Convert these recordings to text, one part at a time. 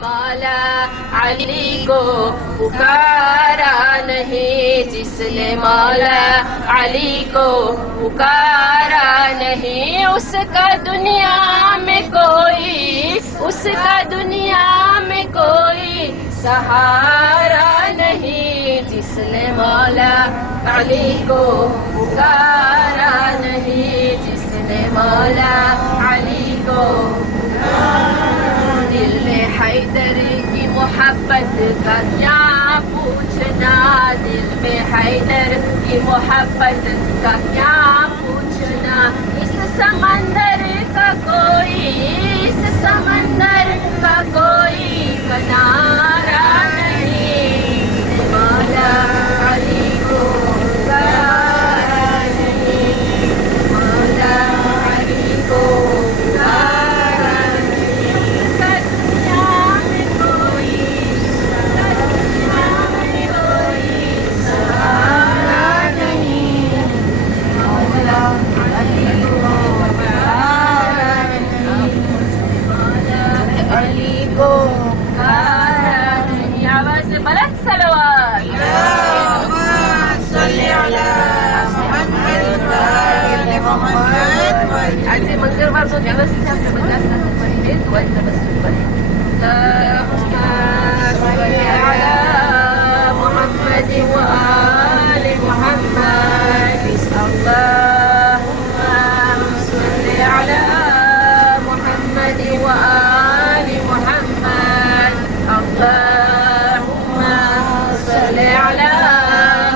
मौला अली को पुकारा नहीं, जिसने मौला अली को पुकारा नहीं, उसका दुनिया में कोई, उसका दुनिया में कोई सहारा नहीं, जिसने मौला अली को पुकारा नहीं, जिसने मौला अली को दिल में हैदर की मोहब्बत का क्या पूछना, दिल में हैदर की मोहब्बत का क्या पूछना, इस समंदर का कोई, इस समंदर का कोई किनारा नहीं, मौला अली को पुकारा नहीं, मौला अली को पुकारा नहीं, उसका दुनिया में कोई, उसका दुनिया में कोई सहारा नहीं, मौला अली को पुकारा नहीं, मौला अली को पुकारा नहीं। आवाज से बुलंद सलवात, आज मंगलवार को दिवस है, आपने बता सकते हैं दुआ तबस्सुम करें। मोहम्मद व आले मोहम्मद, अल्लाहुम्मा सल्ली अला मोहम्मद व आले मोहम्मद, अल्लाहुम्मा सल्ली अला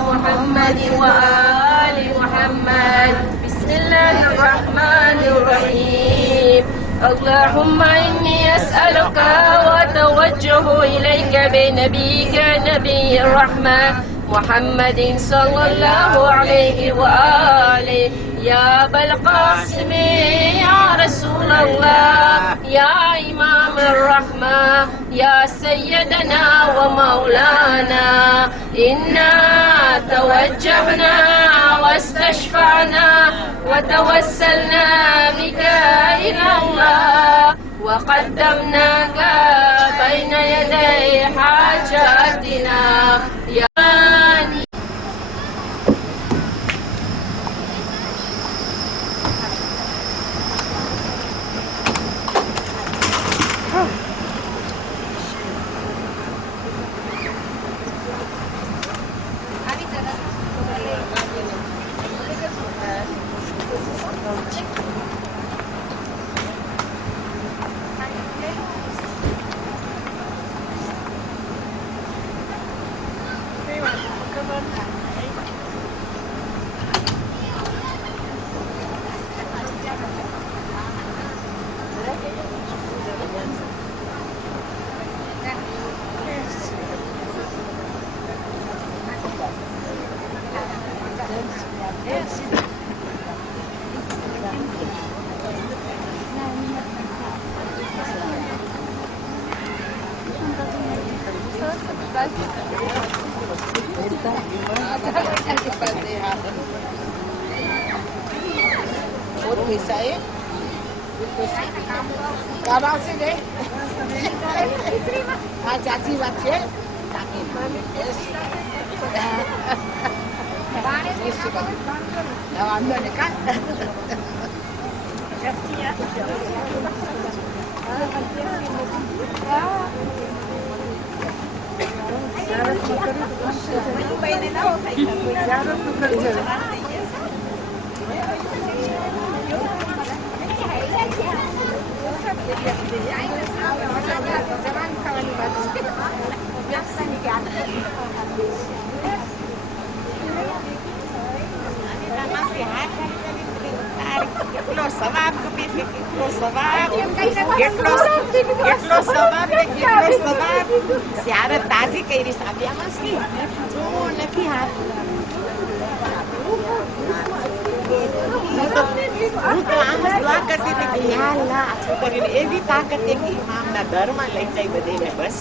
मोहम्मद व आले मोहम्मद। बिस्मिल्लाहिर रहमानिर रहीम। اللهم إني أسألك وأتوجه إليك بنبيك نبي الرحمة محمد صلى الله عليه وآله، يا أبا القاسم يا رسول الله، يا إمام الرحمة، يا سيدنا ومولانا، إنا توجهنا واستشفعنا وتوسلنا بك إلى الله، وقدمناك بين يدي حاجاتنا يا Siaran tadi kayak di Sabia masih. Oh, lagi હું તો આમ જ દુઆ કરતી હતી કે યા અલ્લાહ આટલું કરીને એવી તાકાત એક ઇમામના દરમાં લઈ જાય બધીને બસ.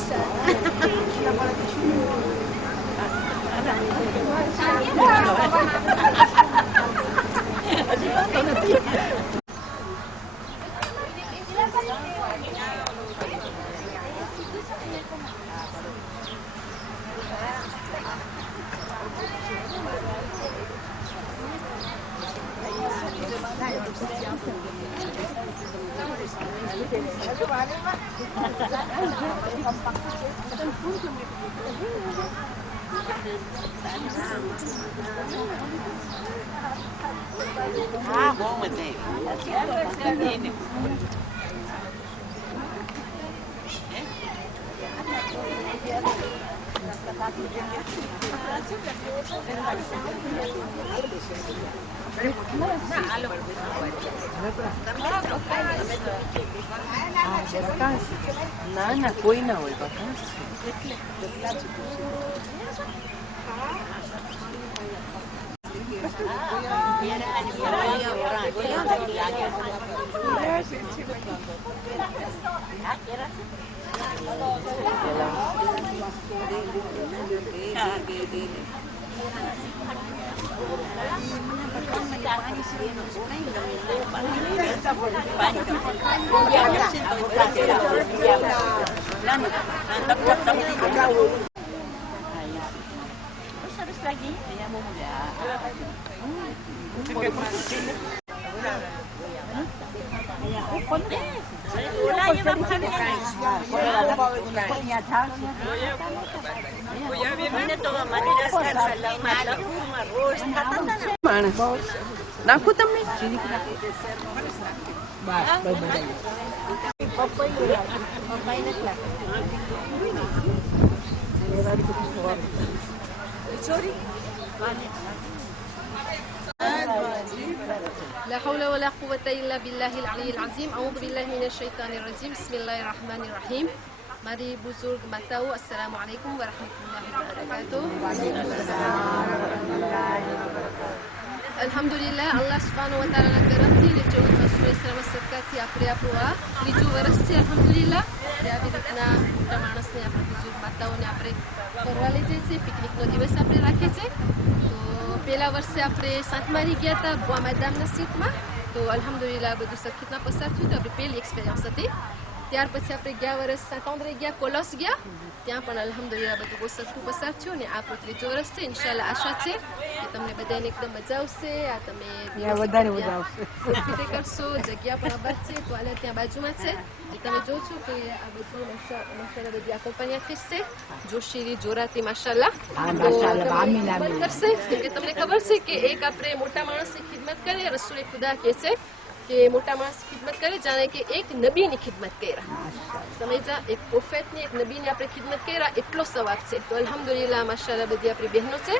Ah, bom, Matheus. ના ના કોઈ ના હોય બકાસ નાખું તમને لا حول ولا قوة إلا بالله العلي العظيم. أعوذ بالله من الشيطان الرجيم. بسم الله الرحمن الرحيم. Mari buzurg matau. Assalamualaikum warahmatullahi wabarakatuh. Alhamdulillah Allah subhanahu wa ta'ala nak garanti dia jauh Rasulullah selamat serkati apa tujuh વર્ષથી alhamdulillah dia રીતના મોટા માણસને આપણે બુઝુર્ગ માતાઓને આપણે ફરવા લઈ જઈએ છીએ પિકનિકનો દિવસ આપણે રાખીએ છીએ તો પહેલા વર્ષે આપણે સાંતમારી ગયા હતા બોઆ મેદાનના સીટમાં તો alhamdulillah બધું સરખીતના પસાર થયું તો આપણી પહેલી એક્સપિરિયન્સ હતી ત્યાર પછી આપણે ગયા વર્ષ સાંતોંદરે ગયા કોલસ ગયા ત્યાં પણ alhamdulillah બધું બહુ સરખું પસાર થયું ને આ ત્રીજો વર્ષ છે ઇન્શાલ્લાહ આશા છે કે તમને બધાને એકદમ મજા આવશે આ તમે વધારે મજા આવશે રીતે કરશો જગ્યા પણ અબાદ છે તો આલે ત્યાં બાજુમાં છે તમે જો છો કે આ બધું માશાલ્લાહ બધી એકોમ્પાનિયાત્રીસ છે જોશીરી જોરાતી માશાલ્લાહ કરશે કે તમને ખબર છે કે એક આપણે મોટા માણસની ખિદમત કરે રસૂલે ખુદા કહે છે કે મોટા માણસ ખિદમત કરે જાણે કે એક નબીની ખિદમત કર્યા સમજ્યા એક પ્રોફેટની એક નબીની આપણે ખિદમત કર્યા એટલો સવાબ છે તો અલ્હમ્દુલિલ્લાહ માશાલ્લાહ બધી આપણી બહેનો છે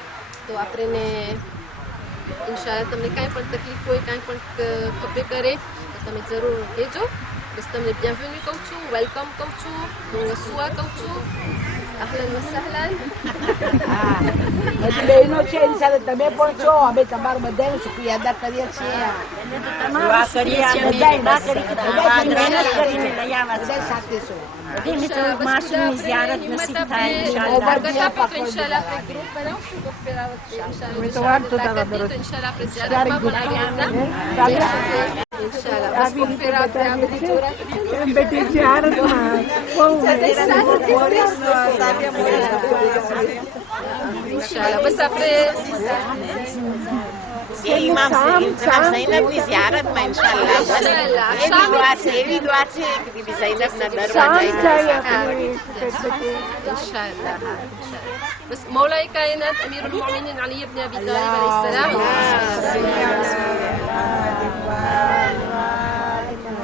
તો આપણે ઇન્શાલ્લાહ તમને કાંઈ પણ તકલીફ હોય કાંઈ પણ ખપે કરે તો તમે જરૂર કહેજો બસ તમને bienvenue કહું છું વેલકમ કહું છું સુવા કહું છું અહલન વસહલન બધી બહેનો છે ઇન્શાલ્લાહ તમે પણ છો અમે તમારા બધાનો શુક્રિયા અદા કરીએ છીએ દુઆ કરીએ છીએ બધા મહેનત કરીને લઈ આવ્યા બધા સાથે છો બધી મિત્રો માસૂમની ઝિયારત નસીબ થાય ઇન્શાલ્લાહ ઇન્શાલ્લાહ આપણે ગ્રુપ બનાવશું તો ફિર આ વખતે ઇન્શાલ્લાહ ઇન્શાલ્લાહ આપણે ઝિયારતમાં પણ ઇન્શાલ્લાહ બસ ફિર આપણે આ બધી જોરા બેટી ઝિયારતમાં બહુ ઇન્શાલ્લાહ બસ આપણે ये इमाम ज़ैनब की ज़ियारत में इंशाल्लाह एवी दुआ छे कि बीबी ज़ैनब ना दरवाजा इंशाल्लाह बस मौलाए कायनात अमीरुल मोमिनीन अली इब्न अबी तालिब अलैहि सलाम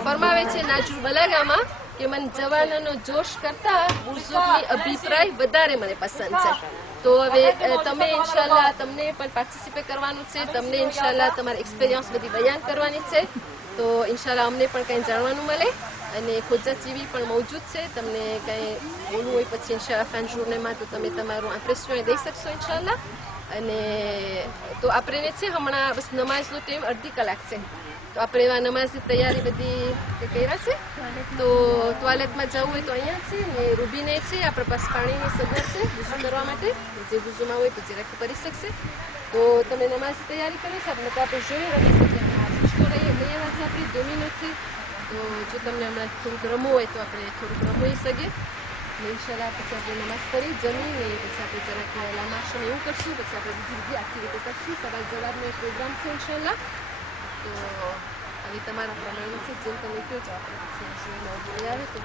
फरमावे छे नाजुल बलागामा કે મને જવાનોનો જોશ કરતા બુઝુર્ગની અભિપ્રાય વધારે મને પસંદ છે તો હવે તમે ઇન્શાલ્લાહ તમને પણ પાર્ટિસિપેટ કરવાનું છે તમને ઇન્શાલ્લાહ તમારી એક્સપિરિયન્સ બધી બયાન કરવાની છે તો ઇન્શાલ્લાહ અમને પણ કંઈ જાણવાનું મળે અને ખોજા ટીવી પણ મौजूद છે તમને કંઈ બોલવું હોય પછી ઇન્શાલ્લાહ ફેન જોર્નેમાં તો તમે તમારું ઇમ્પ્રેશન દઈ શકશો ઇન્શાલ્લાહ અને તો આપણે છે હમણાં બસ નમાઝનો ટાઈમ અડધી કલાક છે તો આપણે એવા નમાઝની તૈયારી બધી કર્યા છે તો ટોયલેટમાં જવું હોય તો અહીંયા છે ને રૂબીને છે આપણા પાસે પાણીની સગવડ છે વૂઝુ કરવા માટે જે વૂઝુમાં હોય તો જરાક કરી શકશે તો તમે નમાઝની તૈયારી કરો છો આપણે તો આપણે જોઈ રમી શકીએ તો અહીંયા આપણી ડોમિનોથી તો જો તમને હમણાં થોડુંક રમવું હોય તો આપણે થોડુંક રમી શકીએ ઇન્શાલ્લાહ પછી આપણે નમાઝ કરી જમીને પછી આપણે જરાક લામાશમ એવું કરશું પછી આપણે બીજી બધી એક્ટિવિટી કરશું સવાલ જવાબનો પ્રોગ્રામ છે ઇન્શાલ્લાહ તો હવે તમારા પ્રમાણે છે જેમ તમે કહો છો આપણે લઈ આવે તો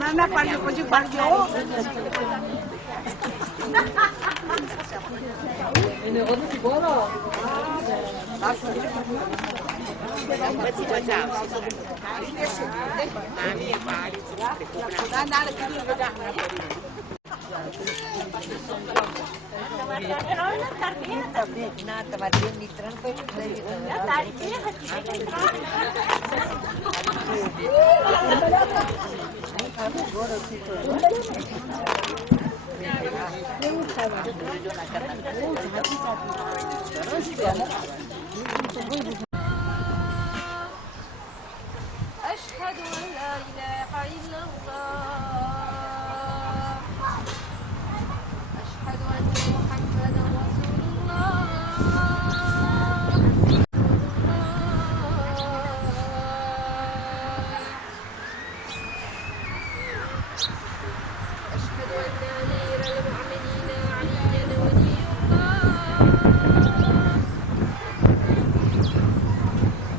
Mana pagi-pagi ini orang di bawah. પછી મજા أشهد أن لا إله إلا الله أشهد أن محمدا رسول الله أشهد أن أمير المؤمنين علي ولي الله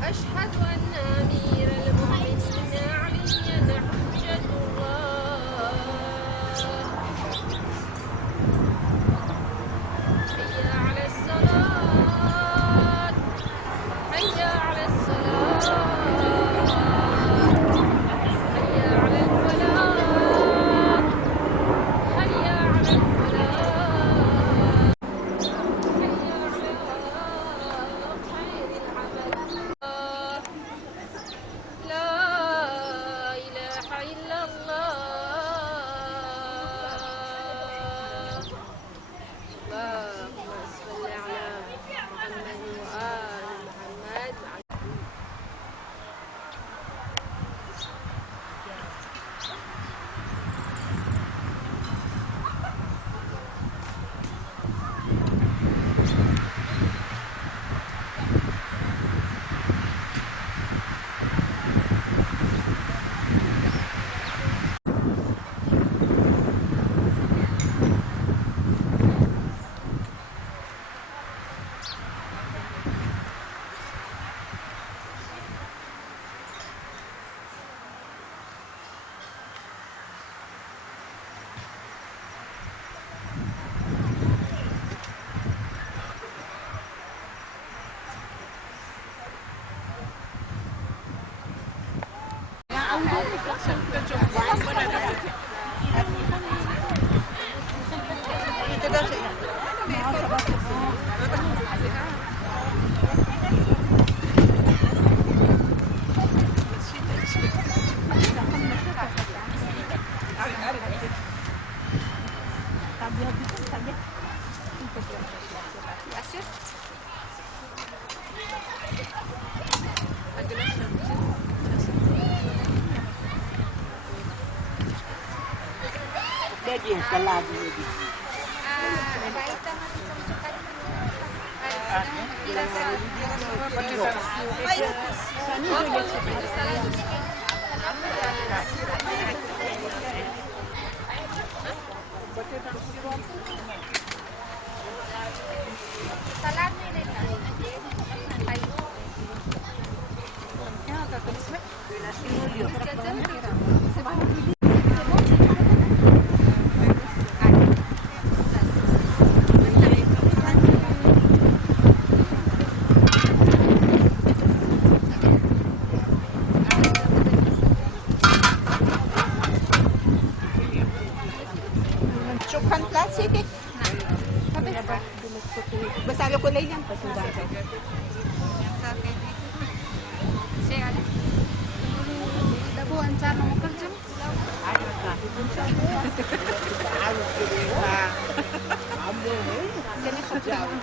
أشهد أن أمير المؤمنين علي حجة الله حي على الصلاة حي على الصلاة حي على الفلاح حي على الفلاح حي على خير العمل لا إله إلا الله اللهم صل على محمد وآل محمد Jadi salah dia. Cukkan plastik. Besar ko lang yan pasudan. Dabuhan sa mga kerja. Ayos ka. મજા આવે.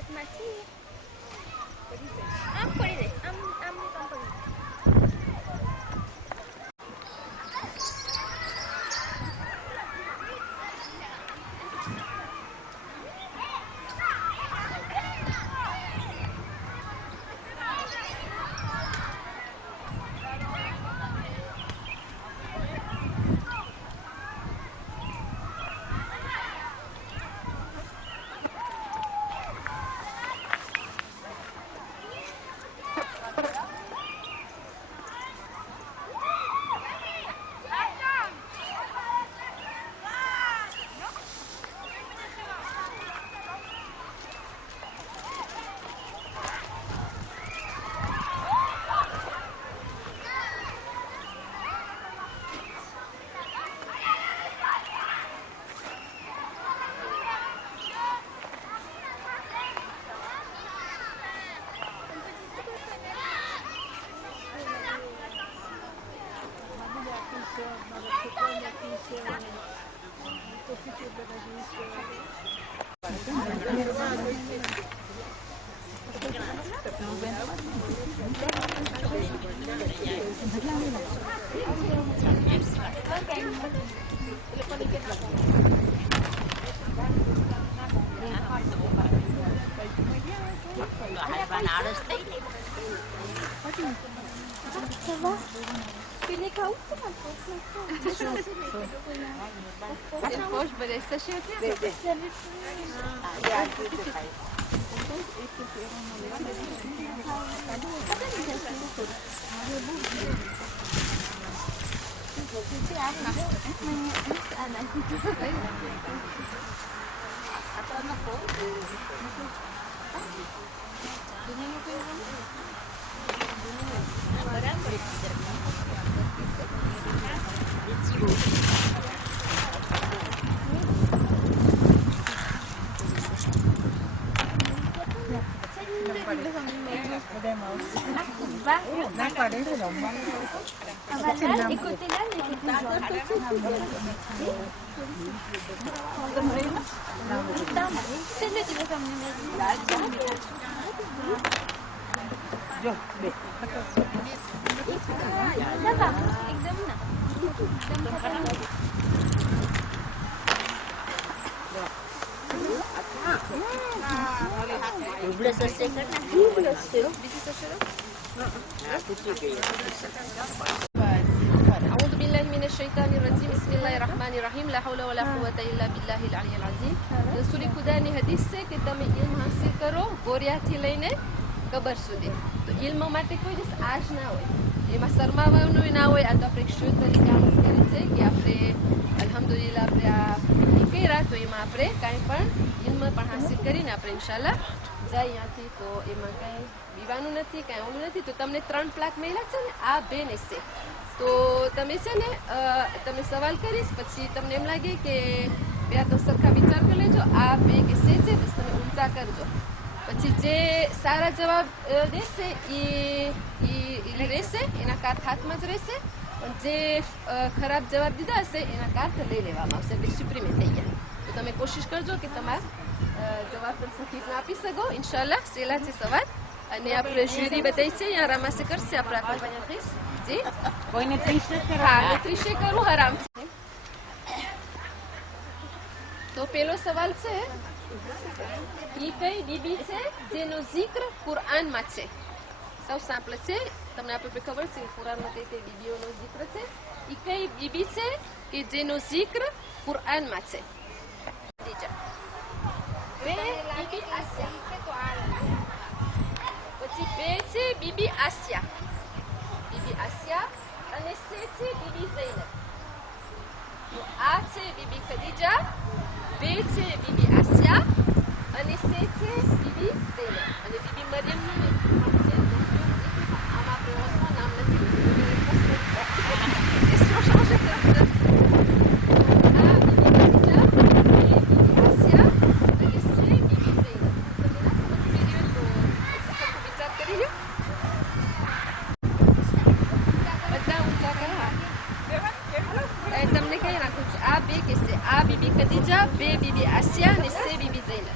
હાથમાંથી આમ પડી દે આમ આમ પડી Pois, parece cheio أعوذ بالله من الشيطان الرجيم بسم الله الرحمن الرحيم لا حول ولا قوة إلا بالله العلي العظيم રસૂલ ખુદાની હદીસ છે કે તમે ઇલ્મ હાસિલ કરો ગોરિયાથી લઈને કબર સુધી તો ઇલ્મ માટે કોઈ દિવસ આજ ના હોય એમાં શરમાવાનું ના હોય આ તો આપણે એક શોધ તરીકે આમ કરી છે કે આપણે અલ્હમ્દુલિલ્લાહ આપણે આ કર્યા તો એમાં આપણે કાંઈ પણ ઇલ્મ પણ હાસિલ કરીને આપણે ઇન્શાલ્લાહ જાય અહીંયાથી તો એમાં કાંઈ પીવાનું નથી કાંઈ ઓલું નથી તો તમને 3 પ્લાક મળ્યા છે ને આ બે ને છે તો તમે છે ને તમે સવાલ કરીશ પછી તમને એમ લાગે કે બે તો સરખા વિચાર કરી લેજો આ બે કે છે બસ તમે ઉલટા કરજો પછી જે સારા જવાબ દેશે એ રહેશે એના કાર્ડ હાથમાં જ રહેશે અને જે ખરાબ જવાબ દીધા હશે એના કાર્ડ લઈ લેવામાં આવશે એટલે સુપ્રીમે થઈ ગયા તો તમે કોશિશ કરજો કે તમારા જવાબ પણ સખીતમાં આપી શકો ઇન્શાલ્લાહ સહેલા છે સવાલ અને આપણે જ્યુરી બતાવી છે અહીંયા રામાસે કરશે આપણા કોમ્પાનિયાથી જી કોઈને 30 હા 30 કરું આરામ છે તો પેલો સવાલ છે એ કઈ બીબી છે જેનો zikr કુરઆનમાં છે સૌ સાંપલે છે તમને આપણે ખબર છે કુરાનમાં કઈ કઈ બીબીઓનો zikr છે એ કઈ બીબી છે કે જેનો zikr કુરઆનમાં છે બીજા બે બીબી આસિયા પછી બે છે બીબી આસિયા અને છે બીબી ઝૈનબ તો આ છે બીબી ખદીજા બે છે બીબી આસિયા અને છે બીબી ઝૈનબ અને બીબી મરિયમનું આમાં પ્રવાસમાં નામ નથી તમને કઈ નાખું છું આ બે કે છે આ બીબી ખદીજા બે બીબી આસિયા અને છે બીબી ઝૈનબ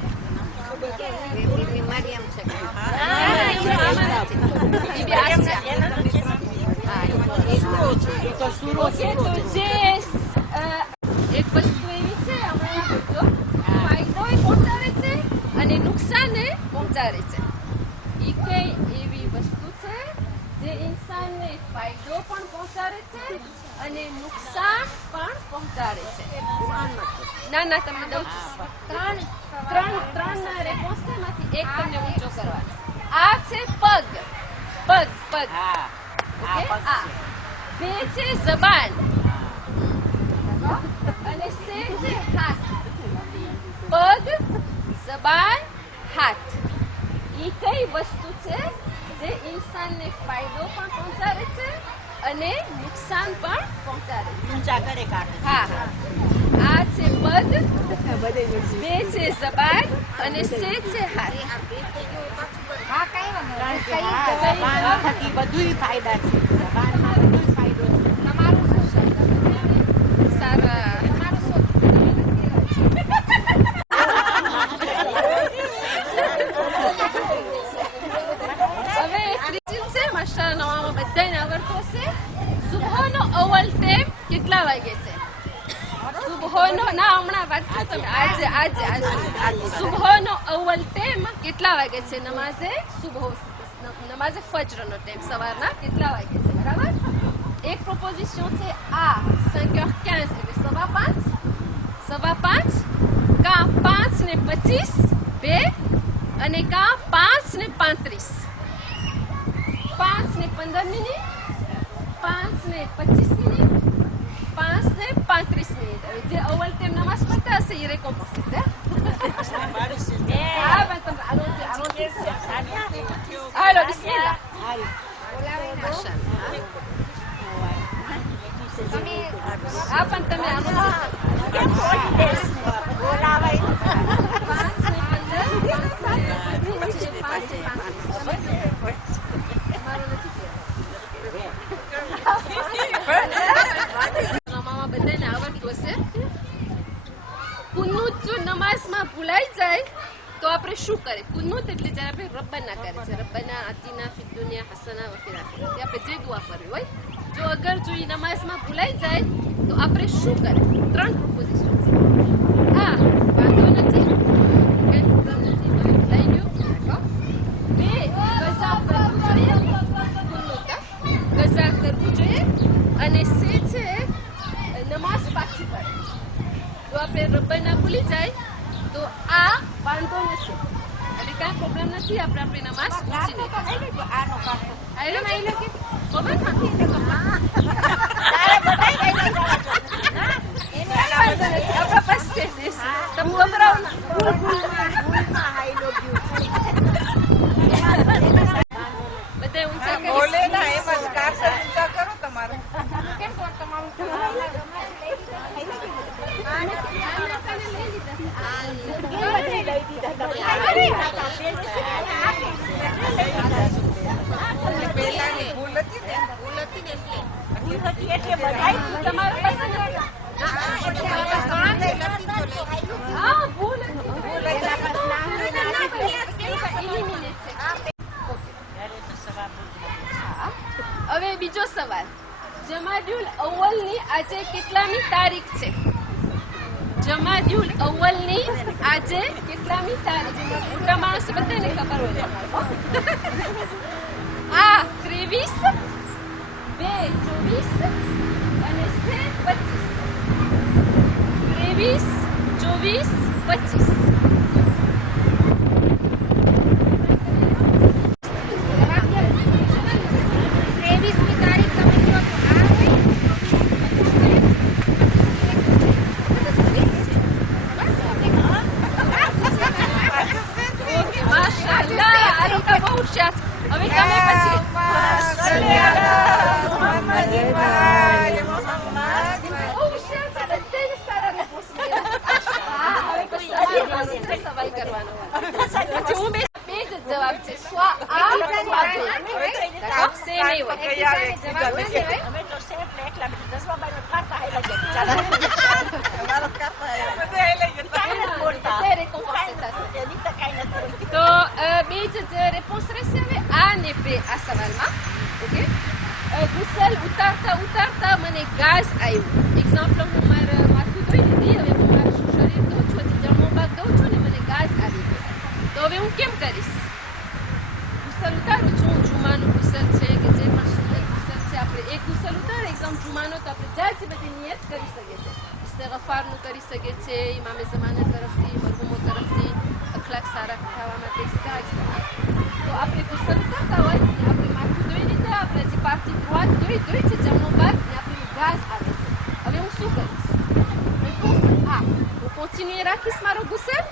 ઓકે તો જે એક વસ્તુ એવી છે હમણાં બધો ફાયદો પહોંચાડે છે અને નુકસાન પહોંચાડે છે. એ કઈ એવી વસ્તુ છે જે ઇન્સાનને ફાયદો પણ પહોંચાડે છે અને નુકસાન પણ પહોંચાડે છે? ના તમને દઉં છું. ત્રણ રેસ્પોન્સ છે એમાંથી એક તમને ઊંચો કરવાનો. આ છે પગ. ઓકે આ બે છે જબાન અને સે છે હાથ. પગ, જબાન, હાથ. એ કઈ વસ્તુ છે જે ઇન્સાનને ફાયદો પણ પહોંચાડે છે અને નુકસાન પણ પહોંચાડે છે? ઊંચા કરે કાઢે. હા આ છે પગ, બે છે જબાન અને સે છે હાથ. જબાન થકી બધુંય ફાયદા છે. જબાનમાં બધું ફાયદો છે. સારા હવે ત્રીજી છે માશાઅલ્લાહ નવામાં બધાને આવડતો છે. સુબહનો અવ્વલ ટાઈમ કેટલા વાગે છે? સુબહનો ના હમણાં વાંચો તમે આજે સુબહનો અવ્વલ ટાઈમ કેટલા વાગે છે? નમાઝે સુબહ, નમાઝે ફજરનો ટાઈમ સવારના કેટલા વાગે છે? બરાબર. એક પ્રોપોઝિશન છે આ 5h15 એટલે 5:15 કા 5:25 બે અને કા 5:35 5:15 મિનિટ 5:25 મિનિટ 5:35 મિનિટ. હવે જે અવ્વલ ટાઈમ નમાઝ પડતા હશે એ રેકોમ્પોઝ છે. હાલો બિસ્મિલ્લાહ. હા પણ તમે બધાને આવડતું હશે. કુનુત જો નમાઝમાં ભૂલાઈ જાય તો આપણે શું કરે? કુનુત એટલે જ્યારે આપણે રબ્બાના કરે છે, રબ્બાના આતિના ફિદ દુનિયા હસના વ ફિલ આખિરત, આપણે જે દુઆ કરવી હોય, જો અગર જો એ નમાઝમાં ભૂલાઈ જાય તો આપણે શું કરે? 3 પ્રોપોઝિશન છે. હા વાંધો નથી, કઈ પ્રોબ્લેમ નથી, મને ભૂલાઈ ગયું. 2 ગઝા કરવું જોઈએ, કુનુત ગઝા કરવું જોઈએ. અને સે છે નમાઝ પાછી પડે. જો આપણે રબ્બાના ભૂલી જાય તો આ વાંધો નથી, એટલે કાંઈ પ્રોબ્લેમ નથી. આપણે આપણી નમાઝ પૂછી નહીં. આપણા પાસે છે તમે ગભરાવ ના. બધા ઊંચા કરી હવે બીજો સવાલ. જમાદુલ અવ્વલની આજે કેટલામી તારીખ છે? જમાદુલ અવ્વલની આજે કેટલામી તારીખ? મોટા માણસો બધાને ખબર હોય. આ 23, 2 24 અને 25. 23, 24, 25. હવે તમે પછી સવાલ કરવાનો પછી હું બે જ જવાબ છે. તો બે જ રેસ્પોન્સ રહેશે હવે આ ને બે આ સવાલમાં. ઓકે ગુસલ ઉતારતા ઉતારતા મને ગાસ આવ્યું. એક્ઝામ્પલ હું મારા માથું ધોઈ લીધી, હવે હું મારું શરીર ધોઉં છું, જમણો ભાગ ધોઉં છું ને મને ગાસ આવી ગયો. તો હવે હું કેમ કરીશ? ગુસલ ઉતારું છું, જુમાનું ગુસલ છે કે જે પણ સુન્નત ગુસલ છે, આપણે એક ગુસલ ઉતારે એક્ઝામ જુમાનો તો આપણે જાજી બધી નિયત કરી શકીએ છીએ. ઇસ્તિગફારનું કરી શકીએ છીએ, ઇમામે ઝમાના તરફથી, મરહુમો તરફથી અખલાક સારા થવા માટે તો આપણે ગુસલ ઉતારતા હોય આપણે માથું ધોઈ લીધા, આપણે જે પાછી ધોઈ છે જમણો ભાગ ને આપણે ગાસ આવે છે. હવે હું શું કરીશ? હું કોન્ટિન્યુ રાખીશ મારો ગુસલ.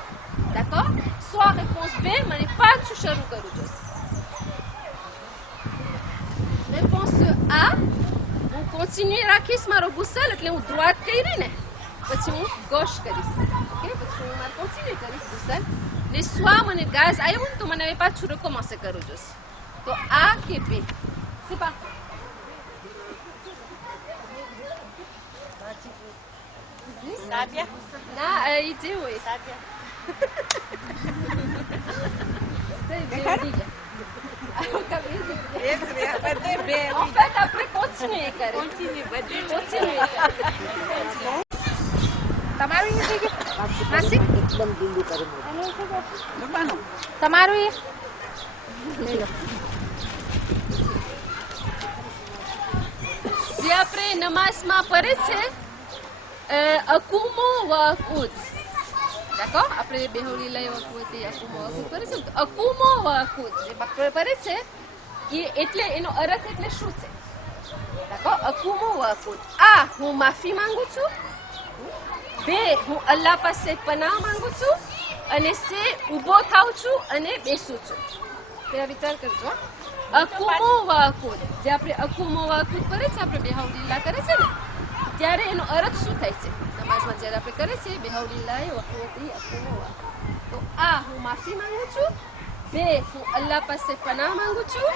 d'accord? Soit réponse B, મને પાછું શરૂ કરવું જોઈશે. réponse A, હું કોન્ટિન્યુ રાખીશ મારો ગુસલ, એટલે હું droite કરી ને પછી હું gauche કરીશ. ઓકે, પછી હું મારું કોન્ટિન્યુ કરીશ ગુસલ. ને soit મને ગાઝ આવ્યું ને તો મને હવે પાછું recommencer કરવું જોઈશે. તો A કે B? C'est parti. Sábia? ના, એ જે હોય Sábia. En fait, après, continuez, Karen. Continue, vas-y. Continuez. તમારું એ થઈ ગયું નાસિક એકદમ ઢીલું કરી તમારું એ જે આપણે નમાઝમાં પડે છે અકુમો વકુદ. d'accord? આપણે બેહુરી લઈ વકુદ એ અકુમો વકુદ પડે છે. તો અકુમો વકુદ જે પડે છે એ એટલે એનો અર્થ એટલે શું છે? d'accord? અકુમો વકુદ. આ હું માફી માંગુ છું, બે હું અલ્લાહ પાસે પનાહ માંગુ છું, અને સે ઊભો થાઉં છું અને બેસું છું. તેના વિચાર કરજો. અકુમો વકુદ જે આપણે અકુમો વકુદ કરે છે, આપણે બેહુરીલા કરે છે ને ત્યારે એનો અર્થ શું થાય છે? નમાઝમાં જ્યારે આપણે કરે છે બેહુરીલા વકુદ અકુમો વકુદ, તો આ હું માફી માંગુ છું, બે હું અલ્લાહ પાસે પનાહ માંગુ છું,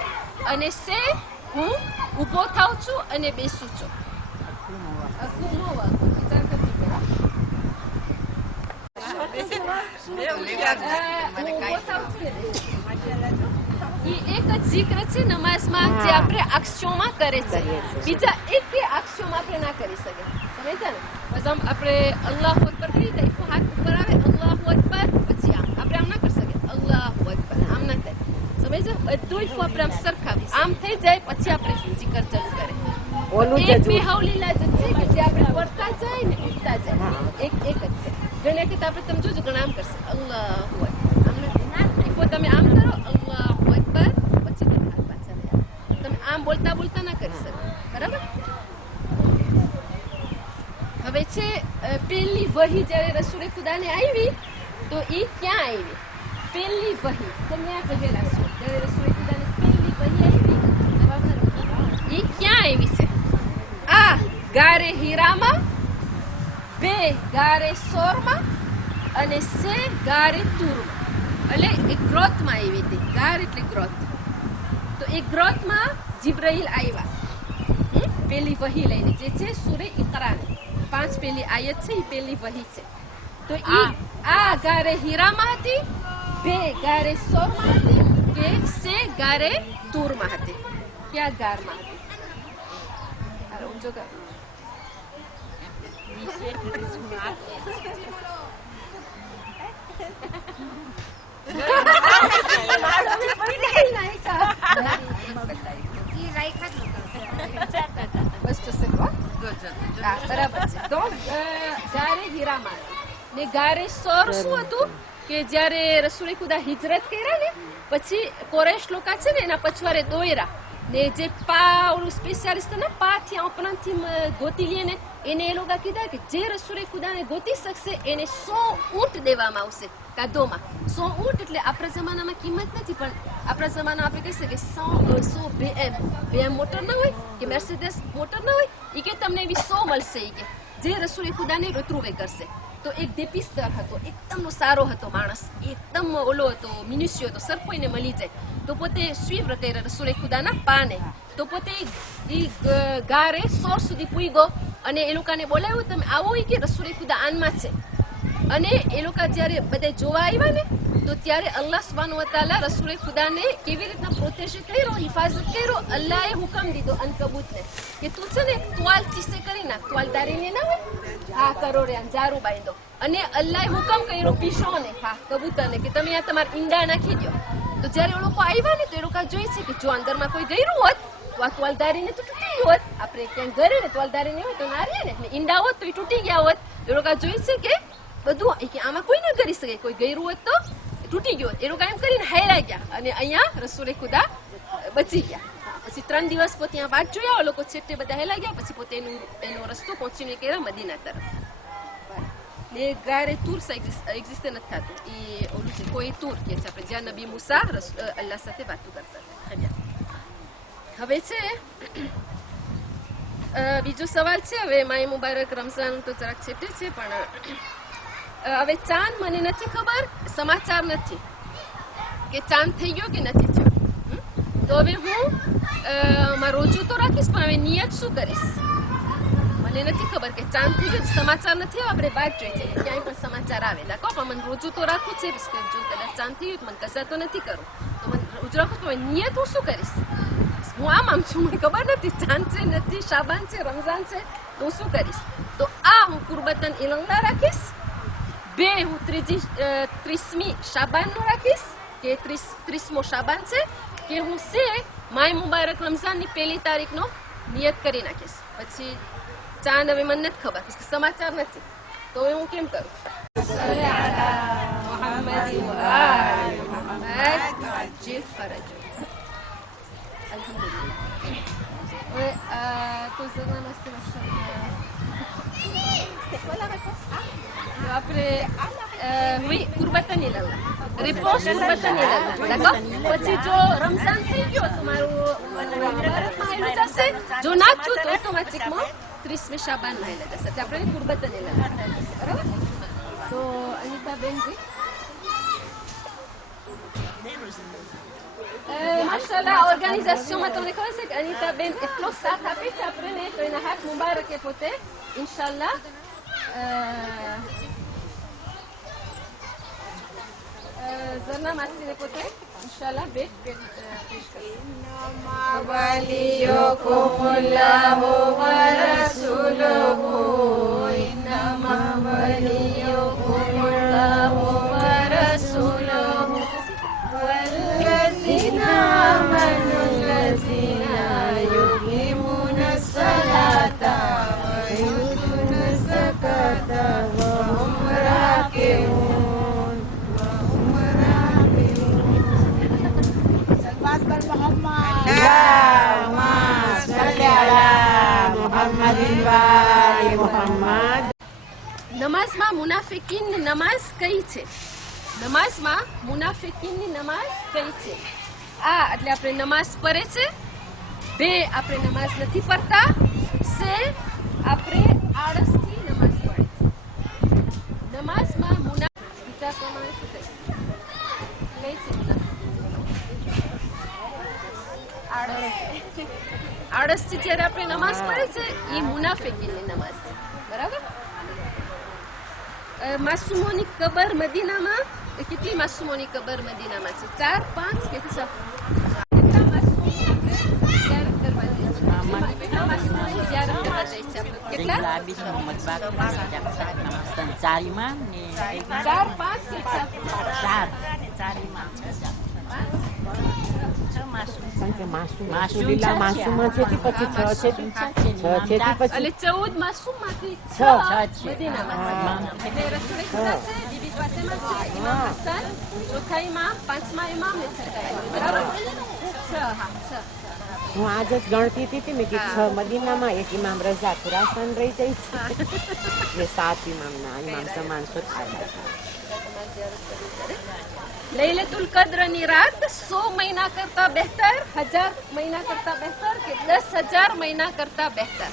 અને સે હું ઊભો થાઉં છું અને બેસું છું. અકુમો વકુદ વિચાર કરતી પહેલા એક જ zikr છે નમાઝમાં જે આપણે અક્ષરોમાં કરે છે. બીજા એક અક્ષરોમાં આપણે ના કરી શકીએ. સમજ્યા ને? બસ આપણે અલ્લાહુ અકબર કરી દઈએ, હાથ ઉપર આવે અલ્લાહુ અકબર, પછી આપણે આમ ના કરી શકીએ અલ્લાહુ અકબર, આમ ના થાય. સમજ્યા? બધું આપણે આમ સરખા આમ થઈ જાય પછી આપણે zikr ચાલુ કરે. એક બેહુલીલા જ છે કે જે આપણે પડતા જાય ને ઉઠતા જાય, એક જ છે. ઘણી વખત આપણે તમે જોજો ઘણા આમ કરશે અલ્લાહુ અકબર, આમ નથી. તમે આમ કરો અલ્લાહુ અકબર, પછી તમે હાથ પાછા લઈ આવો. તમે આમ બોલતા બોલતા ના કરી શકો. બરાબર? હવે છે પહેલી વહી જ્યારે રસૂલે ખુદાને આવી તો એ ક્યાં આવી? પહેલી વહી તમે આ કહેલા છો જ્યારે રસૂલે ખુદાને પહેલી વહી આવી એ ક્યાં આવી છે? આ ગારે હીરામાં, બે ગારે સોરમાં, અને સે ગારે તુરમાં. એટલે એક ગ્રોથમાં આવી હતી. ગાર એટલે ગ્રોથ. તો એ ગ્રોથમાં જિબ્રાઈલ આવ્યા પેલી વહી લઈને, જે છે સૂરે ઇકરાની 5 પેલી આયત છે, એ પેલી વહી છે. તો આ ગારે હીરામાં હતી, બે ગારે સોરમાં હતી, કે સે ગારે તુરમાં હતી. ક્યાં ગારમાં હતી? ઊંચો કર. ગારે સોર શું હતું કે જયારે રસૂલે ખુદા હિજરત કર્યા ને પછી કોરેશ લોકો છે ને એના પછવારે દોયરા ને જે પા ઓલું સ્પેશિયાલિસ્ટ ને પાથી આપણાથી ગોતી લે ને એને એ લોકો કીધા કે જે રસૂલે ખુદાને ગોતી શકશે એને 100 ઊંટ દેવામાં આવશે કાદોમાં. 100 ઊંટ એટલે આપણા જમાનામાં કિંમત નથી, પણ આપણા જમાના આપણે કહી શકીએ 100 BM મોટર ના હોય કે મેર્સિડીઝ મોટર ના હોય, એ કે તમને એવી 100 મળશે. એ કે જે રસૂલે ખુદાને રિટ્રીવ કરશે. તો એક દેપિસ્તર હતો, એકદમ સારો હતો માણસ, એકદમ ઓલો હતો, મિનિસ્યો હતો, સર કોઈને મળી જાય તો પોતે સ્વીવ્ર કર્યા રસૂલે ખુદાના પાને. તો પોતે ગારે સોર સુધી પૂગ્યો અને એ લોકોને બોલાવ્યું તમે આવો કે રસૂલે ખુદા આનમાં છે. અને એ લોકો જયારે બધા જોવા આવ્યા ને તો ત્યારે અલ્લાહ સુબ્હાનહુ વ તઆલા રસૂલે ખુદાને કેવી રીતના પ્રોટેક્શન કર્યો, હિફાજત કર્યો. અલ્લાહે હુકમ દીધો અનકબૂતને કે તું છે ને ત્વાલ ચીસે કરી નાખ. ત્વાલ દારીને ના હોય, હા કરોડે જારું બાંધો. અને અલ્લાહે હુકમ કર્યો પીશોને, હા કબૂતરને, કે તમે આ તમારા ઈંડા નાખી દો. તો જ્યારે એ લોકો આવ્યા ને તો એ લોકો જોઈ છે કે જો અંદરમાં કોઈ ગયું હોત તો આ ત્વાલદારીને તો તૂટી ગયું હોત. આપણે ક્યાંક ઘરે ને ત્વાલદારી હોય તો નારીએ ને ઈંડા હોત તો એ તૂટી ગયા હોત. એ લોકો જોઈ છે કે બધું કે આમાં કોઈ ન કરી શકે, કોઈ ગયું હોત તો તૂટી ગયો. એ લોકો એમ કરીને હેરાઈ ગયા અને અહીંયા રસૂલે ખુદા બચી ગયા. પછી 3 દિવસ પોતે ત્યાં વાટ જોયા, લોકો છેટે બધા હેલા ગયા. પછી પોતે એનો રસ્તો પહોંચીને કર્યા મદીના તરફ. એ ગારે તૂર એક્ઝિસ્ટ નથી થતું. એ ઓલું છે કોઈ તૂર કે છે આપણે, જ્યાં નબી મૂસા અલ્લાહ સાથે વાતો કરતા હતા. હવે છે બીજો સવાલ છે. હવે માય મુબારક રમઝાન તો જરાક છેટે છે, પણ હવે ચાંદ મને નથી ખબર, સમાચાર નથી કે ચાંદ થઈ ગયો કે નથી થયો. તો હવે હું રોજુ તો રાખીશ, પણ હવે નિયત શું કરીશ મને નથી ખબર કે ચાંદ થઈ ગયો. સમાચાર નથી, આપણે વાત જોઈ છે ક્યાંય પણ સમાચાર આવે લાગો, પણ મને રોજુ તો રાખવું છે. જો કદાચ ચાંદ થઈ ગયું તો મને કસા તો નથી કરવું, તો મને રોજુ રાખું. તો નિયત હું શું કરીશ? હું આમ છું, મને ખબર નથી ચાંદ છે નથી, શાબાન છે, રમઝાન છે, તો હું શું કરીશ? તો હું કુરબતન ઇલંગા રાખીશ. 2 હું 30મી શાબાનનું રાખીશ કે 30મો શાબાન છે, કે હું માય મુબારક રમઝાનની 1લી તારીખનો નિયત કરી નાખીશ. પછી ચાંદ હવે મને નથી ખબર, સમાચાર નથી, તો હવે હું કેમ કરું? oui, કુરબતન ઇલલ્લાહ. રિપોર્ટ કુરબતન ઇલલ્લાહ. d'accord? પછી જો રમઝાન થઈ ગયો તો મારું જશે. જો ના થયું તો ઓટોમેટિકમાં 30મી શાબાન માં જશે. એટલે આપણે કુરબતન ઇલલ્લાહ. બરાબર? તો અનિતા બેનજી માશાલ્લાહ, ઓર્ગેનાઇઝેશનમાં તમને ખબર છે કે અનિતા બેન એટલો સાથ આપે છે આપણને, તો એના હાથ મુબારક એ પોતે ઇન્શાલ્લાહ ઝરના માસીને પોતે ઇન્શાલ્લાહ પેશ કરશે. વલિયુકુમુલ્લાહુ વ રસૂલુહુ, ઇન્નમા વલિયુકુમુલ્લાહુ વ રસૂલુહુ વલ્લઝીના આમનુલ્લઝીના યુકીમુનસ સલાતા વ યુતુનસ ઝકાતા વ હુમ રાකිઉન. નમાઝમાં મુનાફિકીનની નમાઝ કઈ છે? નમાઝમાં મુનાફિકીનની નમાઝ કઈ છે? એટલે આપણે નમાઝ પઢે છે. 2 આપણે નમાઝ નથી પડતા. છે આપણે આળસથી નમાઝ પઢે છે. નમાઝમાં મુનાફિક પ્રમાણે શું કહે છે? આળસથી જ્યારે આપણે નમાઝ પઢે છે એ મુનાફિકીની નમાઝ છે. બરાબર? માસૂમોની કબર મદીનામાં કેટલી માસૂમોની કબર મદીનામાં છે? 4, 5 કે 6? એટલે 14 માસૂમમાંથી 6 મદીનામાં. રસૂલે ખુદા છે, બીબી ફાતિમા છે, ઇમામ હસન, ચોથા ઇમામ, 5મા ઇમામ ને 6ઠા ઇમામ. બરાબર? 6. હું આજ જ ગણતી હતી ને કે 6 મદીનામાં, 1 ઇમામ રઝા ખુરાસાન રહી જાય છે, 7 ઇમામના ઇમામ સમાન સુથાયેલા છે. લૈલતુલ કદ્રની રાત 100 મહિના કરતા બહેતર, 1000 મહિના કરતા બહેતર કે 10,000 મહિના કરતા બહેતર?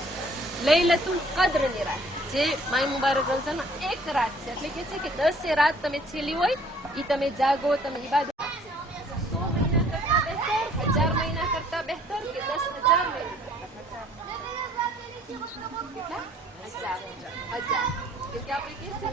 લૈલતુલ કદ્રની રાત જે માય મુબારક રમઝાનમાં 1 રાત છે. એટલે કે છે કે 10 રાત તમે છેલ્લી હોય એ તમે જાગો, તમે ઇબાદત. 100 મહિના કરતા બહેતર, 1000 મહિના કરતા બહેતર કે 10,000 મહિના? 1000. કે આપણે કહીએ છીએ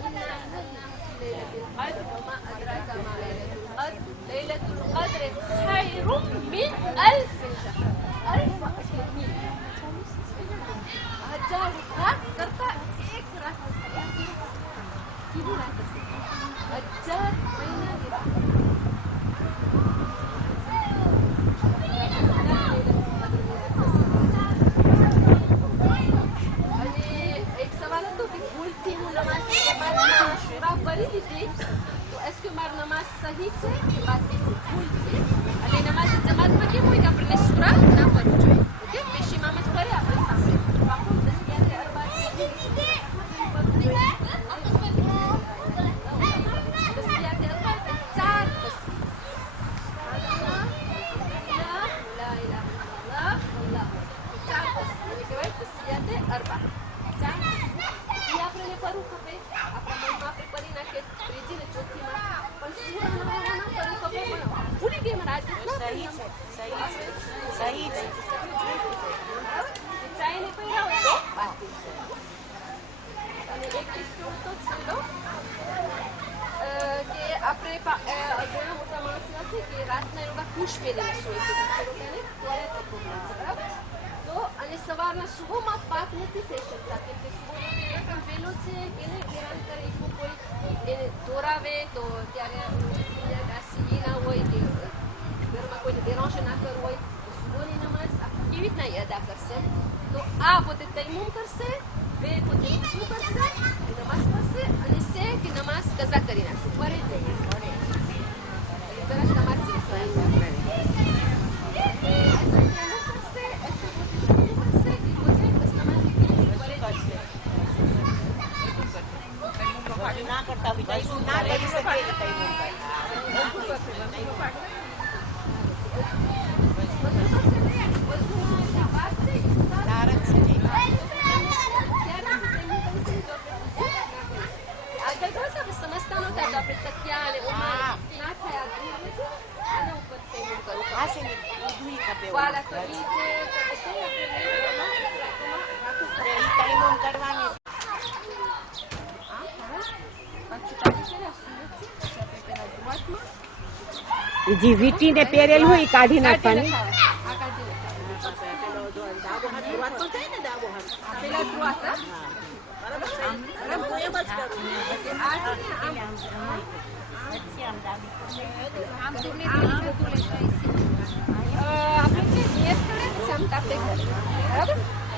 જે વીટીને પહેરેલ હોય એ કાઢી નાખવાની.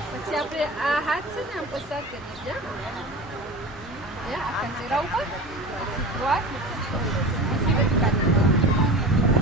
પછી આપણે આ હાથ છે ને આમ પસાર કરી દીધા આખા ચહેરા ઉપર બીજી બધું કાઢી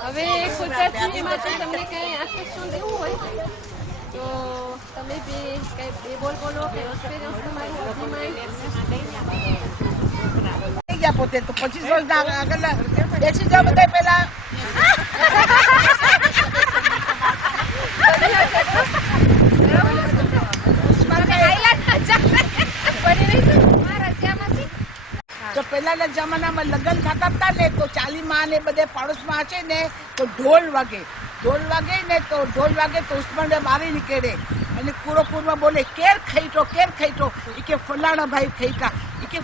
હવે ગુજરાતીમાં તો તમને કઈ આકર્ષણ લેવું હોય તો તમે બી કઈ બે બોલ બોલો કે એક્સપિરિયન્સ તમારું પોતે તો 25 વર્ષના આગળ બેસી જાવ બધા પેલા તો પહેલાના જમાનામાં લગ્ન થતા હતા ને તો ચાલીમાં ને બધે પાડોશમાં હશે ને તો ઢોલ વાગે ને તો ઉસ્માનભાઈ મારી નીકળે અને કુરોકુરમાં બોલે કેર ખઈટો એ કે ફલાણા ભાઈ ખઈટા એ કે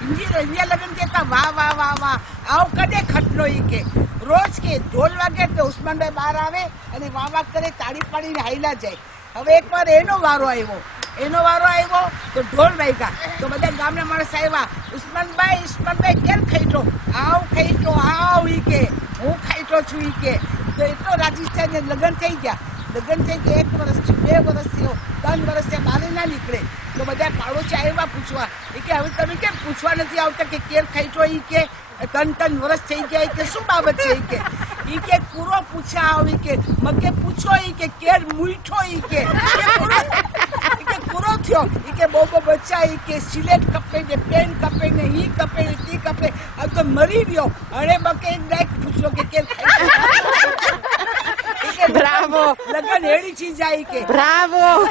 હિન્દી લગ્ન કહેતા વાહ વાહ વાહ વાહ આવું કદે ખટલો એ કે રોજ કે ઢોલ વાગે તો ઉસ્માનભાઈ બહાર આવે અને વાહ વાહ કરે તાળી પાડીને હાઈલા જાય. હવે એકવાર એનો વારો આવ્યો તો ઢોલ વાગ્યા તો બધા ગામના માણસ આવ્યા ઉસ્માનભાઈ કેર ખઈટો આવ ઈ કે હું ખઈટો છું ઈ કે તો એટલો રાજી થઈને લગ્ન થઈ ગયા 1 વર્ષથી 2 વર્ષથી 3 વર્ષથી બહાર ના નીકળે તો બધા પાડોશી આવ્યા પૂછવા એ કે હવે તમે કેમ પૂછવા નથી આવતા કે કેર ખઈટો ઈ કે 3 વર્ષ થઈ ગયા કે શું બાબત છે ઈ કે પૂરો પૂછા આવી કે મકે પૂછો ઈ કે કેર મૂઠો ઈ કે પૂરો થયો ઈ કે બહુ બચ્ચા ઈ કે સિલેટ કપે ને પેન કપે ને ઈ કપે ને તી કપે આ તો મરી ગયો અરે મકે ડાયરેક્ટ પૂછ્યો કે કેર બ્રાવો લગન એડી ચીજ આવી કે બ્રાવો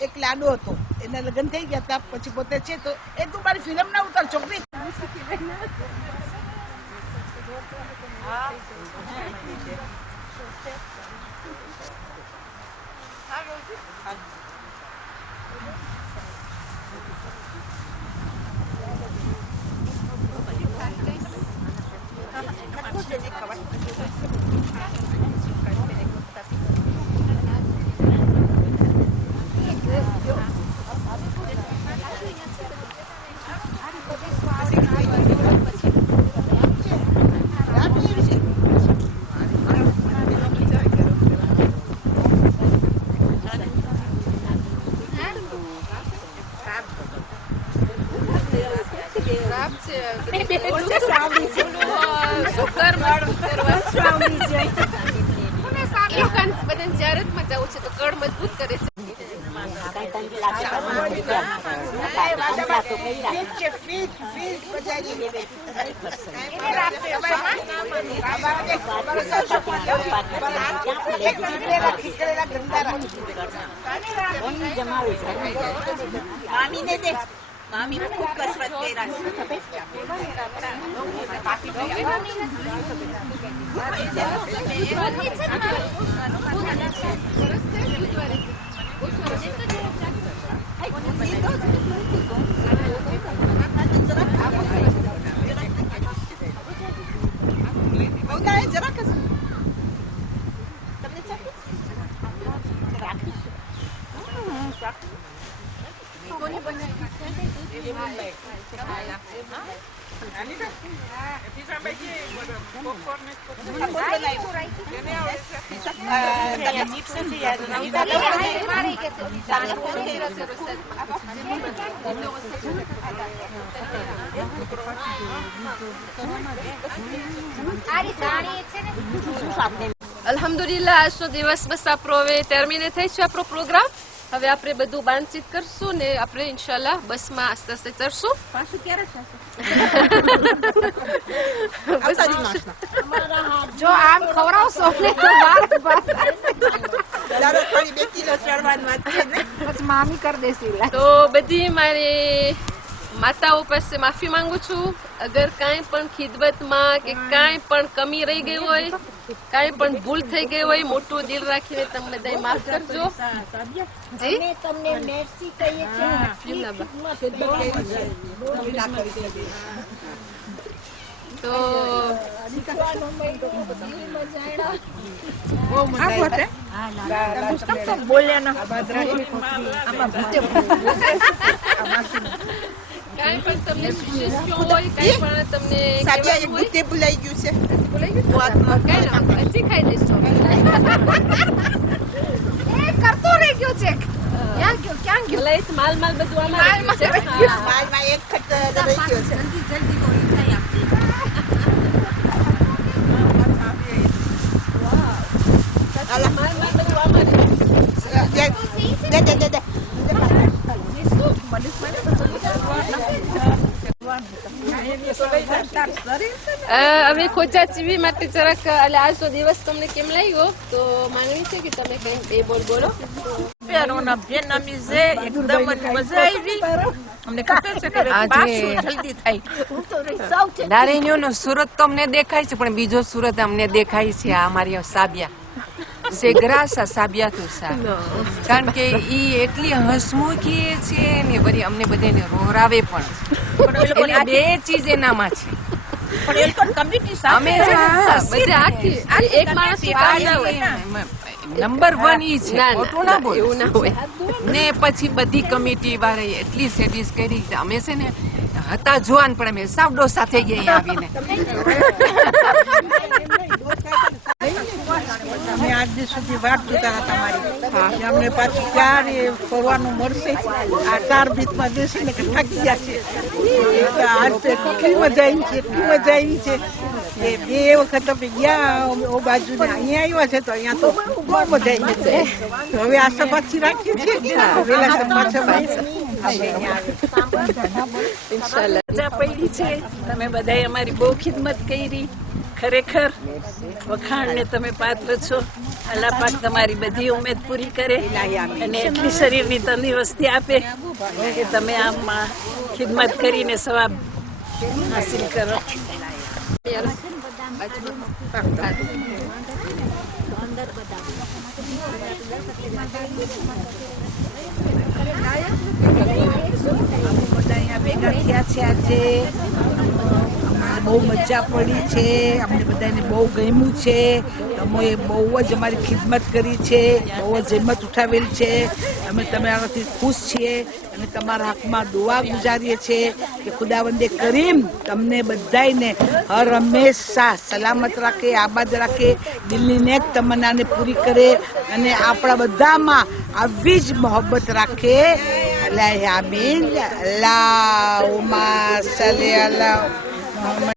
એક લાડો હતો એના લગન થઈ ગયા હતા પછી પોતે છે તો એ તું મારી ફિલ્મ ના ઉતાર છોકરી જ્યારતમાં જવું છે તો કળ મજબૂત કરે છે મામી ખૂબ કસરત કર્યા અલ્હમ્દુલિલ્લાહ આજનો દિવસ બસ આપણો હવે ટર્મિનેટ થઈ છે આપણો પ્રોગ્રામ હવે આપણે બધું બાતચીત કરશું ને આપણે ઇન્શાલ્લાહ બસમાં આસ્તે આસ્તે ચડશું પાછું ક્યારે જો આમ ખવડાવશો ને તો વાત થોડી 2 કિલો ચડવાની વાત છે ને પછી મામી કરી દેશે તો બધી મારી માતાઓ પાસે માફી માંગુ છું અગર કાંઈ પણ ખિદમતમાં કે કાંઈ પણ કમી રહી ગઈ હોય કાંઈ પણ ભૂલ થઈ ગઈ હોય મોટું દિલ રાખીને તમે બધા માફ કરજો જી તમને મેર્સી કહીએ તો કાંઈ પણ તમને સજેસ્શન હોય કાંઈ પણ તમને સાબિયા એક ગુતે ભૂલાઈ ગયું છે કાંઈ ના હજી ખાઈ દેશો કરતો રહી ગયો ચેક ક્યાં ગયો લઈ માલ બધું આમાં માલમાં એક ખટ રહી ગયો છે હવે ખોજા ચીવી માટે જરાક એટલે આજનો દિવસ તમને કેમ લાગ્યો તો માંગણી છે કે તમે કઈ બે બોલ બોલો on a bien amusé એકદમ મજા આવી અમને ખબર છે કે પાછું જલ્દી થાય નારેણીઓનો સુરત તો અમને દેખાય છે પણ બીજો સુરત અમને દેખાય છે આ અમારી સાબિયા c'est grâce à Sabia tout ça કારણ કે ઈ એટલી હસમુખી છે ને વળી અમને બધાને રોહરાવે પણ એટલે બે ચીજ એનામાં છે પણ એ લોકો કમિટી સાથે બધે આખી એક માણસ નંબર 1 ઈ છે ના, ખોટું ના બોલ એવું ના હોય ને પછી બધી કમિટી વાળા એટલી સેટિસ કરી કે અમે છે ને હતા જોવાન પણ અમે સાવ ડોસા થઈ ગયા અહીંયા આવીને અમે આજ દિવસ સુધી વાટ જોતા હતા તમારી કે અમને પાછું ક્યારે ફરવાનું મળશે. આ 4 બીતમાં બેસીને થાકી ગયા છે. આજ તો એટલી મજા આવી છે, એટલી મજા આવી છે કે 2 વખત અમે ગયા ઓ બાજુ ને અહીંયા આવ્યા છે તો અહીંયા તો બહુ મજા આવી છે. તો હવે આશા પાછી રાખીએ છીએ વેલા પાછા મજા પડી છે. તમે બધાએ અમારી બહુ ખિદમત કરી. ખરેખર વખાણને તમે પાત્ર છો. અલ્લાહ પાક તમારી બધી ઉમેદ પૂરી કરે અને એટલી શરીરની તંદુરસ્તી આપે કે તમે આમાં ખિદમત કરીને સવાબ હાસિલ કરો. બધા અહીંયા ભેગા થયા છે આજે. બહુ મજા પડી છે. અમને બધાને બહુ ગમ્યું છે. તમે બહુ જ અમારી ખિદમત કરી છે, બહુ જ હિંમત ઉઠાવેલી છે. અમે તમારાથી ખુશ છીએ અને તમારા હકમાં દુઆ ગુજારીએ છીએ કે ખુદાવંદે કરીમ તમને બધાને હર હંમેશા સલામત રાખે, આબાદ રાખે, દિલની નેક તમન્નાને પૂરી કરે અને આપણા બધામાં આવી જ મોહબ્બત રાખે. અલ્લાહ આમીન. અલ્લાહુમ્મા સલ્લી અલા મુહમ્મદ.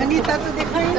નગીતા તો દેખાય.